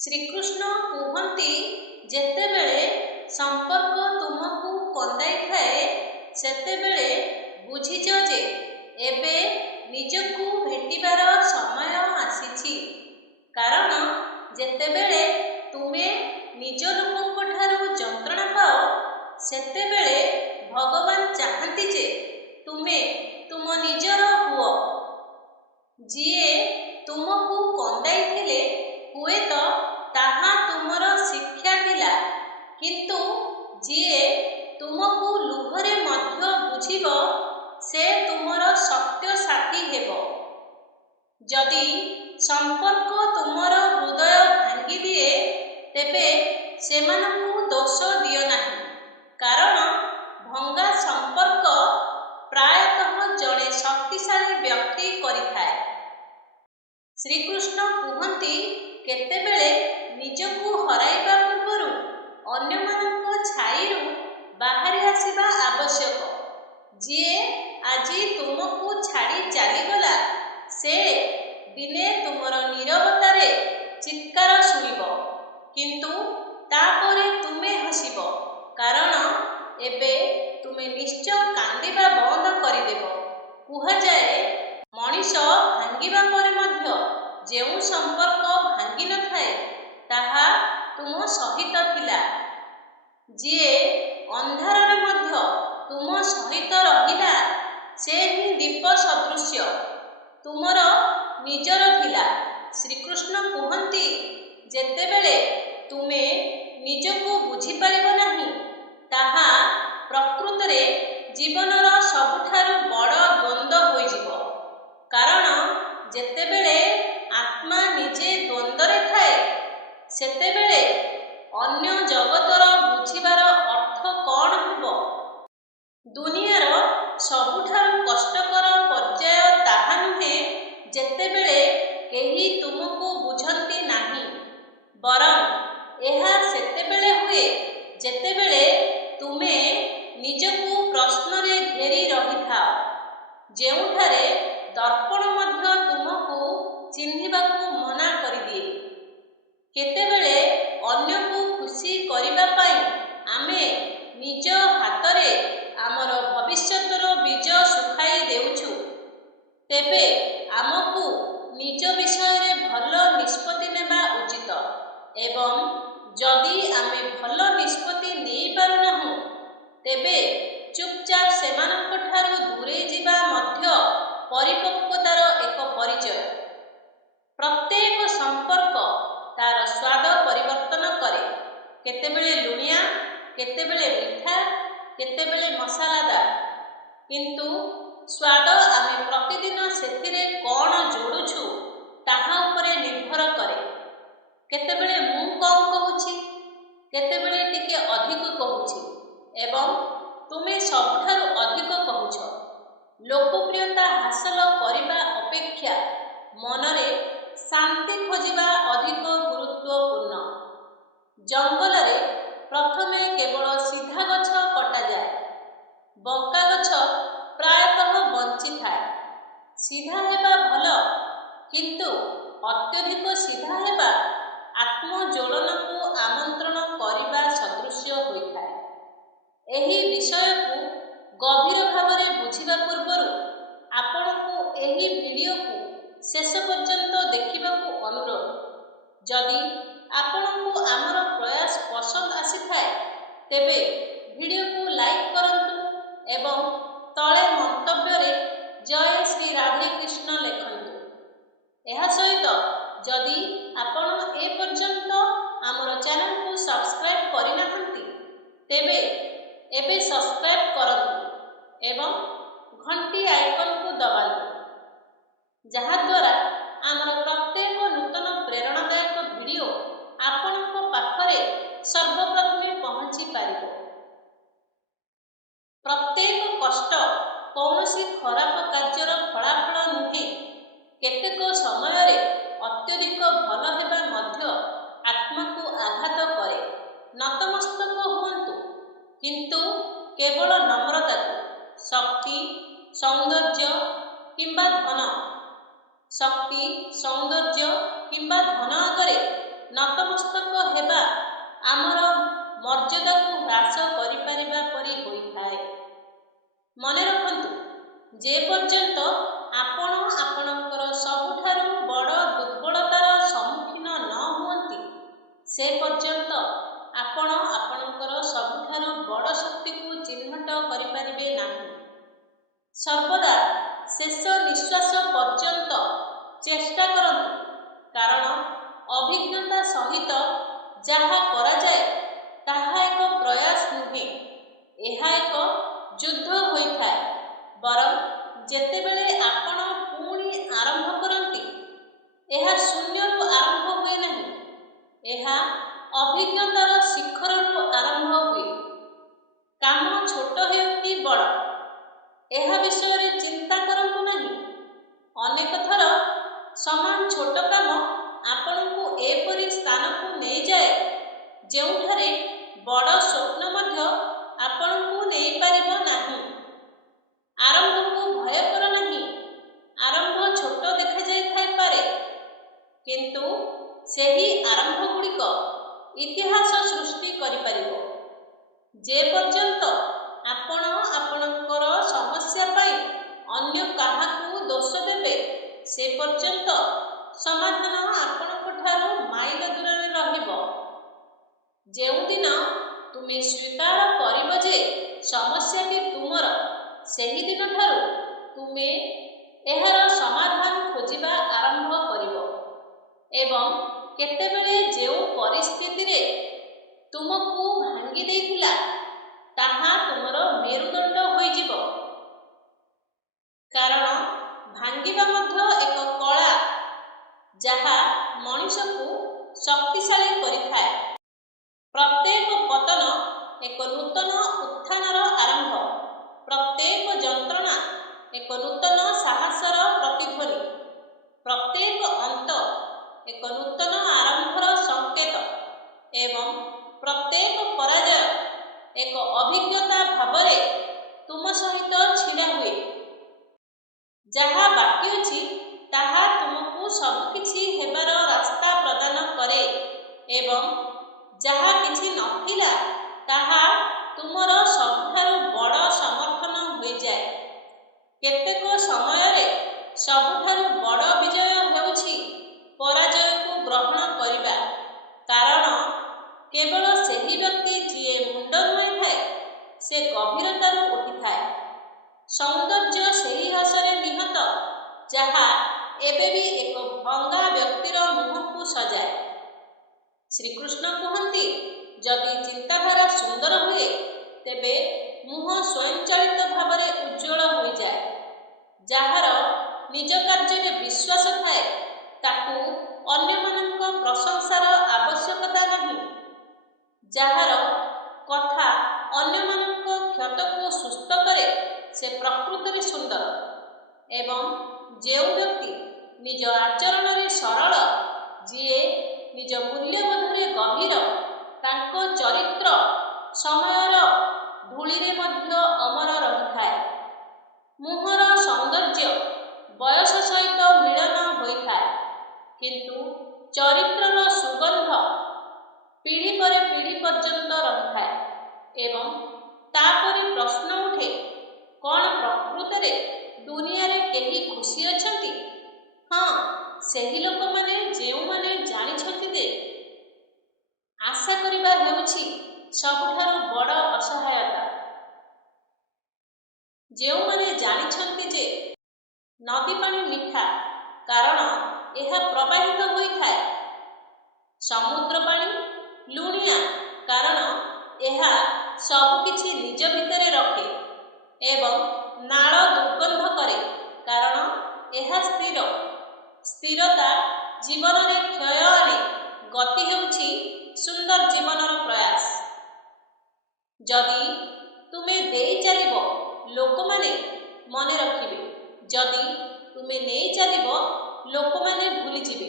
ଶ୍ରୀକୃଷ୍ଣ କୁହନ୍ତି, ଯେତେବେଳେ ସମ୍ପର୍କ ତୁମକୁ କନ୍ଦାଇଥାଏ, ସେତେବେଳେ ବୁଝିଛ ଯେ ଏବେ ନିଜକୁ ଭେଟିବାର ସମୟ ଆସିଛି। କାରଣ ଯେତେବେଳେ ତୁମେ ନିଜ ଲୋକଙ୍କଠାରୁ ଯନ୍ତ୍ରଣା ପାଅ, ସେତେବେଳେ ଭଗବାନ ଚାହାନ୍ତି ଯେ ତୁମେ ତୁମ ନିଜର ହୁଅ। ଯିଏ ତୁମକୁ କନ୍ଦାଇଥିଲେ, ହୁଏତ ତାହା ତୁମର ଶିକ୍ଷା ଥିଲା, କିନ୍ତୁ ଯିଏ ତୁମକୁ ଲୁହରେ ମଧ୍ୟ ବୁଝିବ, ସେ ତୁମର ସତ୍ୟ ସାଥୀ ହେବ। ଯଦି ସମ୍ପର୍କ ତୁମର ହୃଦୟ ଭାଙ୍ଗିଦିଏ, ତେବେ ସେମାନଙ୍କୁ ଦୋଷ ଦିଅ ନାହିଁ, କାରଣ ଭଙ୍ଗା ସମ୍ପର୍କ ପ୍ରାୟତଃ ଜଣେ ଶକ୍ତିଶାଳୀ ବ୍ୟକ୍ତି କରିଥାଏ। ଶ୍ରୀକୃଷ୍ଣ କୁହନ୍ତି, କେତେବେଳେ ନିଜକୁ ହରାଇବା ପୂର୍ବରୁ ଅନ୍ୟମାନଙ୍କ ଛାଇରୁ ବାହାରି ଆସିବା ଆବଶ୍ୟକ। ଯିଏ ଆଜି ତୁମକୁ ଛାଡ଼ି ଚାଲିଗଲା, ସେ ଦିନେ ତୁମର ନୀରବତାରେ ଚିତ୍କାର ଶୁଣିବ, କିନ୍ତୁ ତାପରେ ତୁମେ ହସିବ, କାରଣ ଏବେ ତୁମେ ନିଶ୍ଚୟ କାନ୍ଦିବା ବନ୍ଦ କରିଦେବ। କୁହାଯାଏ, ମଣିଷ ଭାଙ୍ଗିବା ପରେ ମଧ୍ୟ ଯେଉଁ ସମ୍ପର୍କ ଭାଙ୍ଗିନଥାଏ, ତାହା ତୁମ ସହିତ ଥିଲା। ଯିଏ ଅନ୍ଧାରରେ ମଧ୍ୟ ତୁମ ସହିତ ରହିଲା, ସେ ହିଁ ଦୀପ ସଦୃଶ୍ୟ ତୁମର ନିଜର ଥିଲା। ଶ୍ରୀକୃଷ୍ଣ କୁହନ୍ତି, ଯେତେବେଳେ ତୁମେ ନିଜକୁ ବୁଝିପାରିବ ନାହିଁ, ତାହା ପ୍ରକୃତରେ ଜୀବନର ସବୁଠାରୁ ବଡ଼ ଦ୍ୱନ୍ଦ୍ୱ ହୋଇଯିବ। କାରଣ ଯେତେବେଳେ ଆତ୍ମା ନିଜେ ଦ୍ୱନ୍ଦ୍ୱରେ ଥାଏ, ସେତେବେଳେ ଅନ୍ୟ ଜଗତର ବୁଝିବାର ଅର୍ଥ କ'ଣ ହେବ? ଦୁନିଆର ସବୁଠାରୁ କଷ୍ଟକର ପର୍ଯ୍ୟାୟ ତାହା ନୁହେଁ ଯେତେବେଳେ କେହି ତୁମକୁ ବୁଝନ୍ତି ନାହିଁ, ବରଂ ଏହା ସେତେବେଳେ ହୁଏ ଯେତେବେଳେ ତୁମେ ନିଜକୁ ପ୍ରଶ୍ନରେ ଘେରି ରହିଥାଅ, ଯେଉଁଠାରେ ଦର୍ପଣ ମଧ୍ୟ ତୁମକୁ ଚିହ୍ନିବାକୁ ମନା କରିଦିଏ। କେତେବେଳେ ଅନ୍ୟକୁ ଖୁସି କରିବା ପାଇଁ ଆମେ ନିଜ ହାତରେ ଆମର ଭବିଷ୍ୟତର ବୀଜ ଶୁଖାଇ ଦେଉଛୁ, ତେବେ ଆମକୁ ନିଜ ବିଷୟରେ ଭଲ ନିଷ୍ପତ୍ତି ନେବା ଉଚିତ ଏବଂ ଯଦି ଆମେ ଭଲ ନିଷ୍ପତ୍ତି ନେଇପାରୁନାହୁଁ, ତେବେ ଚୁପଚାପ ସେମାନଙ୍କଠାରୁ ଦୂରେଇ ଯିବା ମଧ୍ୟ ପରିପକ୍ୱତାର ଏକ ପରିଚୟ। ପ୍ରତ୍ୟେକ ସମ୍ପର୍କ ତାର ସ୍ୱାଦ ପରିବର୍ତ୍ତନ କରେ, କେତେବେଳେ ଲୁଣିଆ, କେତେବେଳେ ମିଠା, କେତେବେଳେ ମସଲାଦାର, କିନ୍ତୁ ସ୍ୱାଦ ଆମେ ପ୍ରତିଦିନ ସେଥିରେ କ'ଣ ଯୋଡୁଛୁ ତାହା ଉପରେ ନିର୍ଭର କରେ। କେତେବେଳେ ମୁଁ କମ୍ କହୁଛି, କେତେବେଳେ ଟିକେ ଅଧିକ କହୁଛି ଏବଂ ତୁମେ ସବୁଠାରୁ ଅଧିକ କହୁଛ। ଲୋକପ୍ରିୟତା ହାସଲ କରିବା ଅପେକ୍ଷା ମନରେ ଶାନ୍ତି ଖୋଜିବା ଅଧିକ ଗୁରୁତ୍ୱପୂର୍ଣ୍ଣ। ଜଙ୍ଗଲରେ ପ୍ରଥମେ କେବଳ ସିଧା ଗଛ କଟାଯାଏ, ବଙ୍କା ଗଛ ପ୍ରାୟତଃ ବଞ୍ଚିଥାଏ। ସିଧା ହେବା ଭଲ, କିନ୍ତୁ ଅତ୍ୟଧିକ ସିଧା ହେବା ଆତ୍ମଜ୍ୱଳନକୁ ଆମନ୍ତ୍ରଣ କରିବା ସଦୃଶ୍ୟ ହୋଇଥାଏ। ଏହି ବିଷୟକୁ ଗଭୀର ଭାବରେ ବୁଝିବା ପୂର୍ବରୁ ଆପଣଙ୍କୁ ଏହି ଭିଡ଼ିଓକୁ ଶେଷ ପର୍ଯ୍ୟନ୍ତ ଦେଖିବାକୁ ଅନୁରୋଧ। ଯଦି ଆପଣଙ୍କୁ ଆମର ପ୍ରୟାସ ପସନ୍ଦ ଆସିଥାଏ, ତେବେ ଭିଡ଼ିଓକୁ ଲାଇକ୍ କରନ୍ତୁ ଏବଂ ତଳେ ମନ୍ତବ୍ୟରେ ଜୟ ଶ୍ରୀ ରାଧେ କୃଷ୍ଣ ଲେଖନ୍ତୁ। ଏହା ସହିତ ଯଦି ଆପଣ ଏପର୍ଯ୍ୟନ୍ତ ଆମର ଚ୍ୟାନେଲକୁ ସବସ୍କ୍ରାଇବ୍ କରିନାହାନ୍ତି, ତେବେ ଏବେ ସବସ୍କ୍ରାଇବ୍ କରନ୍ତୁ ଏବଂ ଘଣ୍ଟି ଆଇକନକୁ ଦବାନ୍ତୁ, ଯାହାଦ୍ୱାରା ଆମର ପ୍ରତ୍ୟେକ ନୂତନ ପ୍ରେରଣାଦାୟକ ଭିଡ଼ିଓ ଆପଣଙ୍କ ପାଖରେ ସର୍ବପ୍ରଥମେ ପହଞ୍ଚି ପାରିବ। ପ୍ରତ୍ୟେକ କଷ୍ଟ କୌଣସି ଖରାପ କାର୍ଯ୍ୟର ଫଳାଫଳ ନୁହେଁ। କେତେକ ସମୟରେ ଅତ୍ୟଧିକ ଭଲ ହେବା ମଧ୍ୟ ଆତ୍ମାକୁ ଆଘାତ କରେ। ନତମସ୍ତକ ହୁଅନ୍ତୁ, କିନ୍ତୁ କେବଳ ନମ୍ରତାକୁ। ଶକ୍ତି, ସୌନ୍ଦର୍ଯ୍ୟ କିମ୍ବା ଧନ ଯେ ପର୍ଯ୍ୟନ୍ତ ଆପଣ ଆପଣଙ୍କର ସବୁଠାରୁ ବଡ଼ ଦୁର୍ବଳତାର ସମ୍ମୁଖୀନ ନ ହୁଅନ୍ତି, ସେ ପର୍ଯ୍ୟନ୍ତ ଆପଣ ଆପଣଙ୍କର ସବୁଠାରୁ ବଡ଼ ଶକ୍ତିକୁ ଚିହ୍ନଟ କରିପାରିବେ ନାହିଁ। ସର୍ବଦା ଶେଷ ନିଶ୍ୱାସ ପର୍ଯ୍ୟନ୍ତ ଚେଷ୍ଟା କରନ୍ତୁ, କାରଣ ଅଭିଜ୍ଞତା ସହିତ ଯାହା କରାଯାଏ ତାହା ଏକ ପ୍ରୟାସ ନୁହେଁ, ଏହା ଏକ ଯୁଦ୍ଧ ହୋଇଥାଏ। ବରଂ ଯେତେବେଳେ ଆପଣ ପୁଣି ଆରମ୍ଭ କରନ୍ତି, ଏହା ଶୂନ୍ୟରୁ ଆରମ୍ଭ ହୁଏ ନାହିଁ, ଏହା ଅଭିଜ୍ଞତାର ଶିଖରରୁ ଆରମ୍ଭ ହୁଏ। କାମ ଛୋଟ ହେଉ କି ବଡ଼, ଏହା ବିଷୟରେ ଚିନ୍ତା କରନ୍ତୁ ନାହିଁ। ଅନେକ ଥର ସମାନ ଛୋଟ କାମ ଆପଣଙ୍କୁ ଏପରି ସ୍ଥାନକୁ ନେଇଯାଏ ଯେଉଁଠାରେ ବଡ଼ ସ୍ୱପ୍ନ ମଧ୍ୟ ଆପଣଙ୍କୁ ନେଇପାରିବ ନାହିଁ। ଆରମ୍ଭକୁ ଭୟ କର ନାହିଁ। ଆରମ୍ଭ ଛୋଟ ଦେଖାଯାଇଥାଇପାରେ, କିନ୍ତୁ ସେହି ଆରମ୍ଭଗୁଡ଼ିକ ଇତିହାସ ସୃଷ୍ଟି କରିପାରିବ। ଯେ ପର୍ଯ୍ୟନ୍ତ ଆପଣ ଆପଣଙ୍କର ସମସ୍ୟା ପାଇଁ ଅନ୍ୟ କାହାକୁ ଦୋଷ ଦେବେ, ସେ ପର୍ଯ୍ୟନ୍ତ ସମାଧାନ ଆପଣଙ୍କଠାରୁ ମାଇଲ ଦୂରରେ ରହିବ। ଯେଉଁଦିନ ତୁମେ ସ୍ୱୀକାର କରିବ ଯେ ସମସ୍ୟାଟି ତୁମର, ସେହିଦିନଠାରୁ ତୁମେ ଏହାର ସମାଧାନ ଖୋଜିବା ଆରମ୍ଭ କରିବ ଏବଂ କେତେବେଳେ ଯେଉଁ ପରିସ୍ଥିତିରେ ତୁମକୁ ଭାଙ୍ଗି ଦେଇଥିଲା, ତାହା ତୁମର ମେରୁଦଣ୍ଡ ହୋଇଯିବ। କାରଣ ଭାଙ୍ଗିବା ମଧ୍ୟ ଏକ କଳା, ଯାହା ମଣିଷକୁ ଶକ୍ତିଶାଳୀ କରିଥାଏ। ପ୍ରତ୍ୟେକ ପତନ ଏକ ନୂତନ ଉତ୍ଥାନର ଆରମ୍ଭ। ପ୍ରତ୍ୟେକ ଯନ୍ତ୍ରଣା ଏକ ନୂତନ ସାହସର ପ୍ରତିଧ୍ୱନି। ପ୍ରତ୍ୟେକ ଅନ୍ତ ଏକ ନୂତନ ଆରମ୍ଭର ସଂକେତ ଏବଂ ପ୍ରତ୍ୟେକ ପରାଜୟ ଏକ ଅଭିଜ୍ଞତା ଭାବରେ ତୁମ ସହିତ ଛିଡ଼ା ହୁଏ। ଯାହା ବାକି ଅଛି ତାହା ତୁମକୁ ସବୁକିଛି ହେବାର ରାସ୍ତା ପ୍ରଦାନ କରେ ଏବଂ ଯାହା କିଛି ନଥିଲା ତାହା ତୁମର ସବୁଠାରୁ ବଡ଼ ସମର୍ଥନ ହୋଇଯାଏ। କେତେକ ସମୟରେ ସବୁଠାରୁ ବଡ଼ ବିଜୟ ହେଉଛି ପରାଜୟକୁ ଗ୍ରହଣ କରିବା, କାରଣ କେବଳ ସେହି ବ୍ୟକ୍ତି ଯିଏ ମୁଣ୍ଡ ନୁଆଁଇଥାଏ, ସେ ଗଭୀରତାରୁ ଉଠିଥାଏ। ସୌନ୍ଦର୍ଯ୍ୟ ସେହି ହସରେ ନିହତ ଯାହା ଏବେ ବି ଏକ ଭଙ୍ଗା ବ୍ୟକ୍ତିର ମୁହଁକୁ ସଜାଏ। ଶ୍ରୀକୃଷ୍ଣ କୁହନ୍ତି, ଯଦି ଚିନ୍ତାଧାରା ସୁନ୍ଦର ହୁଏ, ତେବେ ମୁହଁ ସ୍ୱୟଂଚାଳିତ ଭାବରେ ଉଜ୍ଜ୍ୱଳ ହୋଇଯାଏ। ଯାହାର ନିଜ କାର୍ଯ୍ୟରେ ବିଶ୍ୱାସ ଥାଏ, ତାକୁ ଅନ୍ୟମାନଙ୍କ ପ୍ରଶଂସାର ଆବଶ୍ୟକତା ନାହିଁ। ଯାହାର କଥା ଅନ୍ୟମାନଙ୍କ କ୍ଷତକୁ ସୁସ୍ଥ କରେ, ସେ ପ୍ରକୃତରେ ସୁନ୍ଦର। ଏବଂ ଯେଉଁ ବ୍ୟକ୍ତି ନିଜ ଆଚରଣରେ ସରଳ, ଯିଏ ନିଜ ମୂଲ୍ୟବୋଧରେ ଗଭୀର, ତାଙ୍କ ଚରିତ୍ର ସମୟର ଧୂଳିରେ ମଧ୍ୟ ଅମର ରହିଥାଏ। ମୁହଁର ସୌନ୍ଦର୍ଯ୍ୟ ବୟସ ସହିତ ମିଳନ ହୋଇଥାଏ, କିନ୍ତୁ ଚରିତ୍ରର ସୁଗନ୍ଧ ପିଢ଼ି ପରେ ପିଢ଼ି ପର୍ଯ୍ୟନ୍ତ ରହିଥାଏ। ଏବଂ ତାପରେ ପ୍ରଶ୍ନ ଉଠେ, କ'ଣ ପ୍ରକୃତରେ ଦୁନିଆରେ କେହି ଖୁସି ଅଛନ୍ତି? ହଁ, ସେହି ଲୋକମାନେ ଯେଉଁମାନେ ଜାଣିଛନ୍ତି ଯେ ଆଶା କରିବା ହେଉଛି ସବୁଠାରୁ ବଡ଼ ଅସହାୟତା। ଯେଉଁମାନେ ଜାଣିଛନ୍ତି ଯେ ନଦୀ ପାଣି ମିଠା, କାରଣ ଏହା ପ୍ରବାହିତ ହୋଇଥାଏ। ସମୁଦ୍ର ପାଣି ଲୁଣିଆ, କାରଣ ଏହା ସବୁକିଛି ନିଜ ଭିତରେ ରଖେ। ଏବଂ ନାଳ ଦୁର୍ଗନ୍ଧ କରେ, କାରଣ ଏହା ସ୍ଥିର। ସ୍ଥିରତା ଜୀବନରେ କ୍ଷୟ ଆଣେ। ଗତି ହେଉଛି ସୁନ୍ଦର ଜୀବନର ପ୍ରୟାସ। ଯଦି ତୁମେ ଦେଇ ଚାଲିବ, ଲୋକମାନେ ମନେ ରଖିବେ। ଯଦି ତୁମେ ନେଇ ଚାଲିବ, ଲୋକମାନେ ଭୁଲିଯିବେ।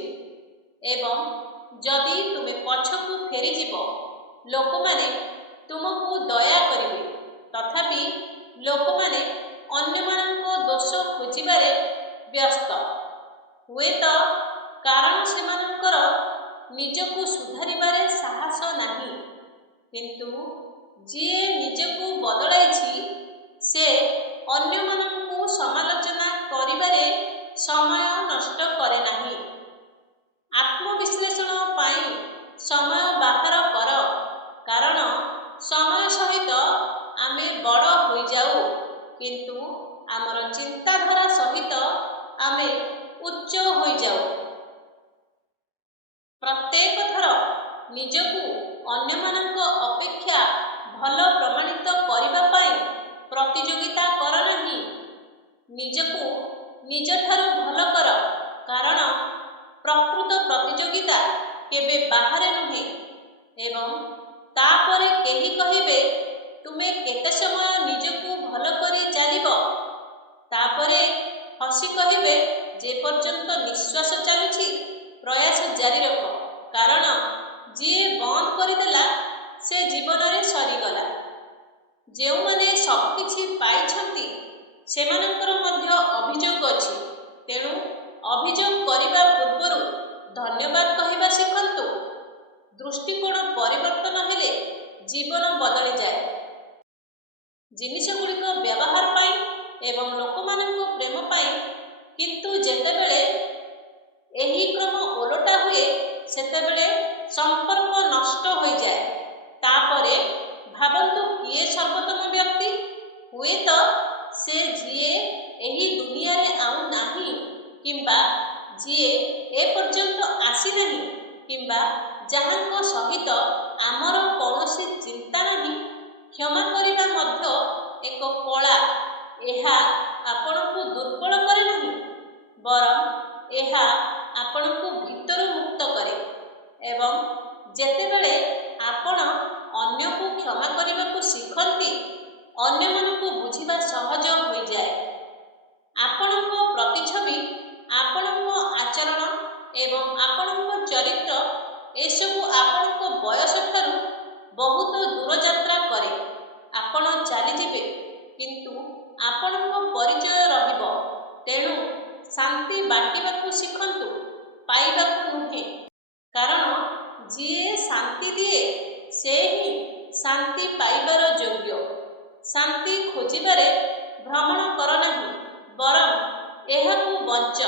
ଏବଂ ଯଦି ତୁମେ ପଛକୁ ଫେରିଯିବ, ଲୋକମାନେ ତୁମକୁ ଦୟା କରିବେ। ତଥାପି ଲୋକମାନେ ଅନ୍ୟମାନଙ୍କ ଦୋଷ ଖୋଜିବାରେ ବ୍ୟସ୍ତ, ହୁଏତ କାରଣ ସେମାନଙ୍କର ନିଜକୁ ସୁଧାରିବାରେ ସାହସ ନାହିଁ। କିନ୍ତୁ ଯିଏ ନିଜକୁ ବଦଳାଇଛି, ସେ ଅନ୍ୟମାନଙ୍କୁ ଅନ୍ୟମାନଙ୍କୁ ସମାଲୋଚନା କରିବାରେ ସମୟ ନଷ୍ଟ କରେ ନାହିଁ। ଆତ୍ମବିଶ୍ଳେଷଣ ପାଇଁ ସମୟ ବାହାର କର, କାରଣ ସମୟ ସହିତ ଆମେ ବଡ଼ ହୋଇଯାଉ, କିନ୍ତୁ ଆମର ଚିନ୍ତାଧାରା ସହିତ ଆମେ ଉଚ୍ଚ ହୋଇଯାଉ। ପ୍ରତ୍ୟେକ ଥର ନିଜକୁ ଅନ୍ୟମାନଙ୍କ ଅପେକ୍ଷା ଭଲ ପ୍ରମାଣିତ କରିବା ପାଇଁ ପ୍ରତିଯୋଗିତା କର ନାହିଁ। ନିଜକୁ ନିଜଠାରୁ ଭଲ କର, କାରଣ ପ୍ରକୃତ ପ୍ରତିଯୋଗିତା କେବେ ବାହାରେ ନୁହେଁ। ଏବଂ ତାପରେ କେହି କହିବେ, ତୁମେ କେତେ ସମୟ ନିଜକୁ ଭଲ କରି ଚାଲିବ? ତାପରେ ହସି କହିବେ, ଯେ ପର୍ଯ୍ୟନ୍ତ ନିଶ୍ୱାସ ଚାଲୁଛି ପ୍ରୟାସ ଜାରି ରଖ, କାରଣ ଯିଏ ବନ୍ଦ କରିଦେଲା ସେ ଜୀବନରେ ସରିଗଲା। ଯେଉଁମାନେ ସବୁକିଛି ପାଇଛନ୍ତି ସେମାନଙ୍କର ମଧ୍ୟ ଅଭିଯୋଗ ଅଛି, ତେଣୁ ଅଭିଯୋଗ କରିବା ପୂର୍ବରୁ ଧନ୍ୟବାଦ କହିବା ଶିଖନ୍ତୁ। ଦୃଷ୍ଟିକୋଣ ପରିବର୍ତ୍ତନ ହେଲେ ଜୀବନ ବଦଳିଯାଏ। ଜିନିଷଗୁଡ଼ିକ ବ୍ୟବହାର ପାଇଁ ଏବଂ ଲୋକମାନଙ୍କ ପ୍ରେମ ପାଇଁ, କିନ୍ତୁ ଯେତେବେଳେ ଏହି କ୍ରମ ଓଲଟା ହୁଏ ସେତେବେଳେ ସମ୍ପର୍କ ନଷ୍ଟ ହୋଇଯାଏ। ତାପରେ ଭାବନ୍ତୁ, କିଏ ସର୍ବୋତ୍ତମ ବ୍ୟକ୍ତି? ହୁଏତ ସେ ଯିଏ ଏହି ଦୁନିଆରେ ଆଉ ନାହିଁ, କିମ୍ବା ଯିଏ ଏପର୍ଯ୍ୟନ୍ତ ଆସିନାହିଁ, କିମ୍ବା ଯାହାଙ୍କ ସହିତ ଆମର କୌଣସି ଚିନ୍ତା ନାହିଁ। କ୍ଷମା କରିବା ମଧ୍ୟ ଏକ କଳା। ଏହା ଆପଣଙ୍କୁ ଦୁର୍ବଳ କରେ ନାହିଁ, ବରଂ ଏହା ଆପଣଙ୍କୁ ଭିତରୁ ମୁକ୍ତ କରେ। ଏବଂ ଯେତେବେଳେ ଆପଣ ଅନ୍ୟକୁ କ୍ଷମା କରିବାକୁ ଶିଖନ୍ତି, ଅନ୍ୟମାନଙ୍କୁ ବୁଝିବା ସହଜ ହୋଇଯାଏ। ଆପଣଙ୍କ ପ୍ରତିଛବି, ଆପଣଙ୍କ ଆଚରଣ ଏବଂ ଆପଣଙ୍କ ଚରିତ୍ର ଏସବୁ ଆପଣଙ୍କ ବୟସଠାରୁ ବହୁତ ଦୂରଯାତ୍ରା କରେ। ଆପଣ ଚାଲିଯିବେ, କିନ୍ତୁ ଆପଣଙ୍କ ପରିଚୟ ରହିବ। ତେଣୁ ଶାନ୍ତି ବାଣ୍ଟିବାକୁ ଶିଖନ୍ତୁ, ପାଇବାକୁ ନୁହେଁ, କାରଣ ଯିଏ ଶାନ୍ତି ଦିଏ ସେ ହିଁ ଶାନ୍ତି ପାଇବାର ଯୋଗ୍ୟ। ଶାନ୍ତି ଖୋଜିବାରେ ଭ୍ରମଣ କର ନାହିଁ, ବରଂ ଏହାକୁ ବଞ୍ଚ।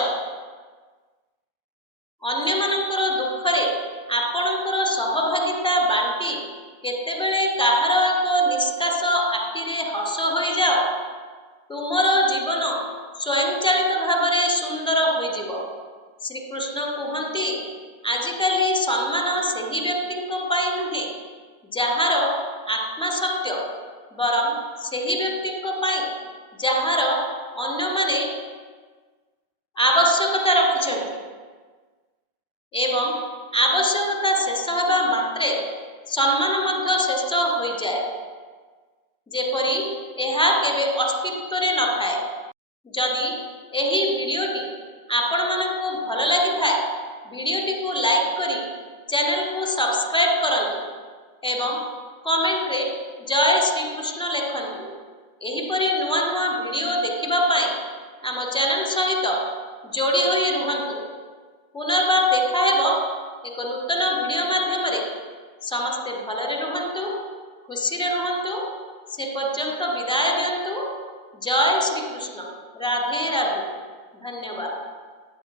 ଅନ୍ୟମାନଙ୍କର ଦୁଃଖରେ ଆପଣଙ୍କର ସହଭାଗିତା ବାଣ୍ଟି କେତେବେଳେ କାହାର ଏକ ନିଷ୍କାସ ଆଖିରେ ହସ ହୋଇଯାଅ, ତୁମର ଜୀବନ ସ୍ୱୟଂଚାଳିତ ଭାବରେ ସୁନ୍ଦର ହୋଇଯିବ। ଶ୍ରୀକୃଷ୍ଣ କୁହନ୍ତି, ଆଜିକାଲି ସମ୍ମାନ ସେହି ବ୍ୟକ୍ତିଙ୍କ ପାଇଁ ନୁହେଁ ଯାହାର ଆତ୍ମା ସତ୍ୟ, ବରଂ ସେହି ବ୍ୟକ୍ତିଙ୍କ ପାଇଁ ଯାହାର ଅନ୍ୟମାନେ ଆବଶ୍ୟକତା ରଖିଛନ୍ତି। ଏବଂ ଆବଶ୍ୟକତା ଶେଷ ହେବା ମାତ୍ରେ ସମ୍ମାନ ମଧ୍ୟ ଶେଷ ହୋଇଯାଏ, ଯେପରି ଏହା କେବେ ଅସ୍ତିତ୍ୱରେ ନଥାଏ। ଯଦି ଏହି ଭିଡ଼ିଓଟି ଆପଣମାନଙ୍କୁ ଭଲ ଲାଗିଥାଏ, ଭିଡ଼ିଓଟିକୁ ଲାଇକ୍ କରି ଚ୍ୟାନେଲକୁ ସବସ୍କ୍ରାଇବ୍ କରନ୍ତୁ ଏବଂ କମେଣ୍ଟରେ ଜୟ ଶ୍ରୀକୃଷ୍ଣ ଲେଖନ୍ତୁ। ଏହିପରି ନୂଆ ନୂଆ ଭିଡ଼ିଓ ଦେଖିବା ପାଇଁ ଆମ ଚ୍ୟାନେଲ ସହିତ ଯୋଡ଼ି ହୋଇ ରୁହନ୍ତୁ। ପୁନର୍ବାର ଦେଖା ହେବ ଏକ ନୂତନ ଭିଡ଼ିଓ ମାଧ୍ୟମରେ। ସମସ୍ତେ ଭଲରେ ରୁହନ୍ତୁ, ଖୁସିରେ ରୁହନ୍ତୁ। ସେ ପର୍ଯ୍ୟନ୍ତ ବିଦାୟ ଦିଅନ୍ତୁ। ଜୟ ଶ୍ରୀକୃଷ୍ଣ। ରାଧେ ରାଧେ। ଧନ୍ୟବାଦ।